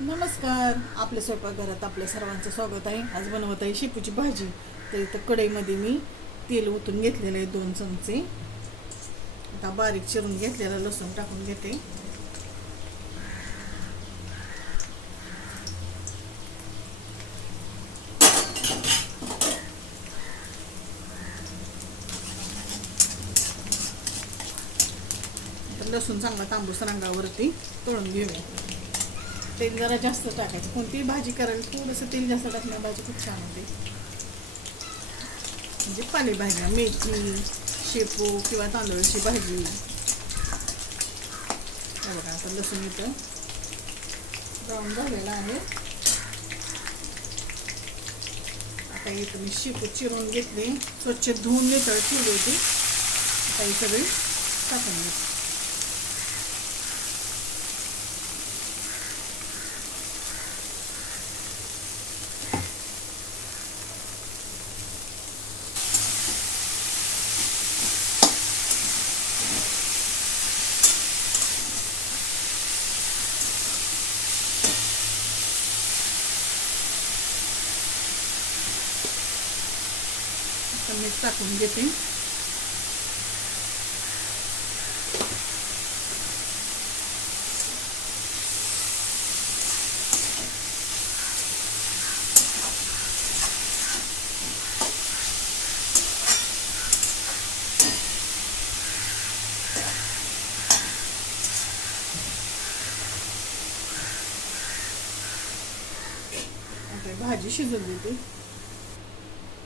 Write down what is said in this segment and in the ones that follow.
नमस्कार. आपल्या स्वयंपाकघरात आपल्या सर्वांचं स्वागत आहे. आज बनवत आहे शेपूची भाजी. तर इथं कढईमध्ये मी तेल ओतून घेतलेलं आहे दोन चमचे. आता बारीक चिरून घेतलेलं लसूण टाकून घेते. तर लसूण चांगला तांबूस रंगावरती तळून घेऊया. तेल जरा जास्त टाकायचं. कोणतीही भाजी करायला थोडंसं तेल जास्त टाकणार भाजी खूप छान होते. म्हणजे पालेभाज्या मेथी शेपू किंवा तांदूळची भाजी. बघा आता लसूण इथं ब्राऊन झालेला आहे. आता इथं मी शेपू चिरून घेतली. स्वच्छ धुवून नितळ ठेवली होती. आता ही सगळी टाकून घेते आता मीठ टाकून घेते आता भाजी शिजून देते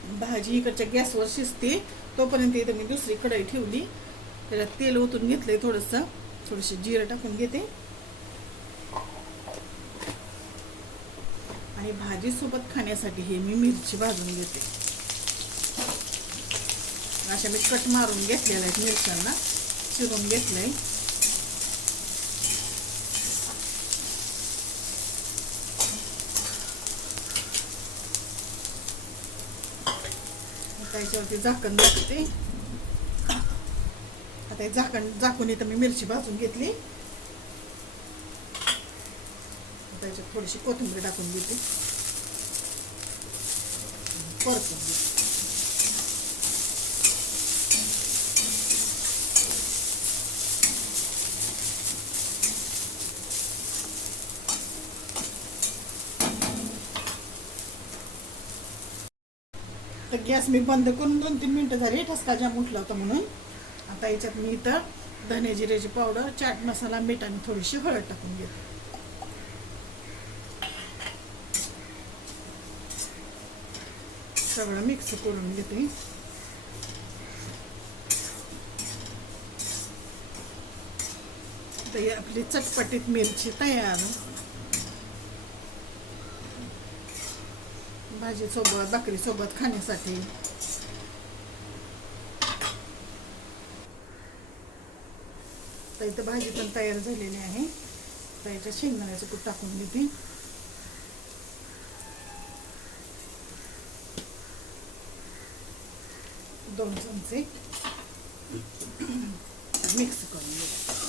भाजी इकडच्या गॅसवर शिजते. तोपर्यंत इथं मी दुसरी कढई ठेवली. त्याला तेल ओतून घेतलंय थोडंसं. थोडीशी जिरं टाकून घेते. आणि भाजीसोबत खाण्यासाठी हे मी मिरची भाजून घेते. अशा मी कट मारून घेतलेल्या आहेत मिरच्यांना. चिरून घेतलंय. त्याच्यावरती झाकण लागते. आता हे झाकण झाकून इथं मी मिरची भाजून घेतली. त्याच्यात थोडीशी कोथिंबीर टाकून घेते. परतून घेते. तर गॅस मी बंद करून दोन तीन मिनटं झाली. ठसका जाम उठला होता म्हणून. आता याच्यात मी इथं धने जिऱ्याची पावडर चाट मसाला मीठ आणि थोडीशी हळद टाकून घेते. सगळं मिक्स करून घेते. तर आपली चटपटीत मिरची तयार. भाजीसोबत भाकरीसोबत खाण्यासाठी. तर इथं भाजी पण तयार झालेली आहे. तर याच्यात शेंगदाण्याचं कूट टाकून घेते. दोन चमचे. मिक्स करून घेते.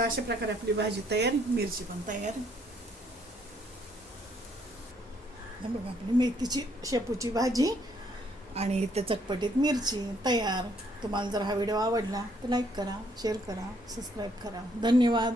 आता अशा प्रकारे आपली भाजी तयार मिरची पण तयार. बघा आपली मेथीची शेपूची भाजी आणि त्या चटपटीत मिरची तयार. तुम्हाला जर हा व्हिडिओ आवडला तर लाईक करा शेअर करा सबस्क्राईब करा. धन्यवाद.